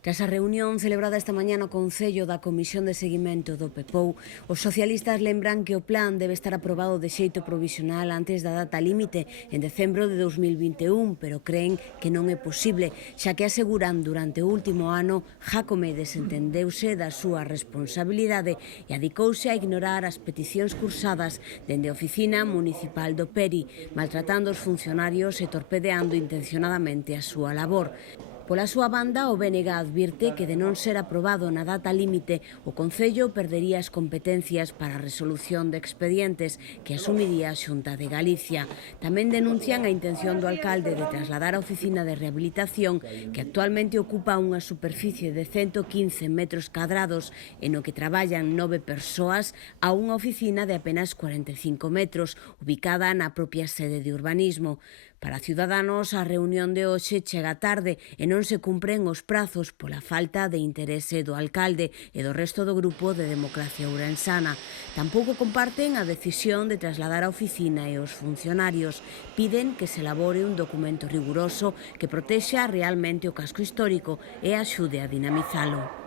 Tras a reunión celebrada esta mañá no Concello da Comisión de Seguimento do PEPOU, os socialistas lembran que o plan debe estar aprobado de xeito provisional antes da data límite, en decembro de 2021, pero creen que non é posible, xa que aseguran durante o último ano Jácome desentendeuse da súa responsabilidade e adicouse a ignorar as peticións cursadas dende a Oficina Municipal do Peri, maltratando os funcionarios e torpedeando intencionadamente a súa labor. Pola súa banda, o BNG advirte que de non ser aprobado na data límite, o Concello perdería as competencias para a resolución de expedientes que asumiría a Xunta de Galicia. Tamén denuncian a intención do alcalde de trasladar a oficina de rehabilitación, que actualmente ocupa unha superficie de 115 metros cadrados e no que traballan 9 persoas, a unha oficina de apenas 45 metros, ubicada na propia sede de urbanismo. Para Ciudadanos, a reunión de hoxe chega tarde e non se cumpren os prazos pola falta de interese do alcalde e do resto do grupo de Democracia Ourensana. Tampouco comparten a decisión de trasladar a oficina e os funcionarios. Piden que se elabore un documento riguroso que protexa realmente o casco histórico e axude a dinamizalo.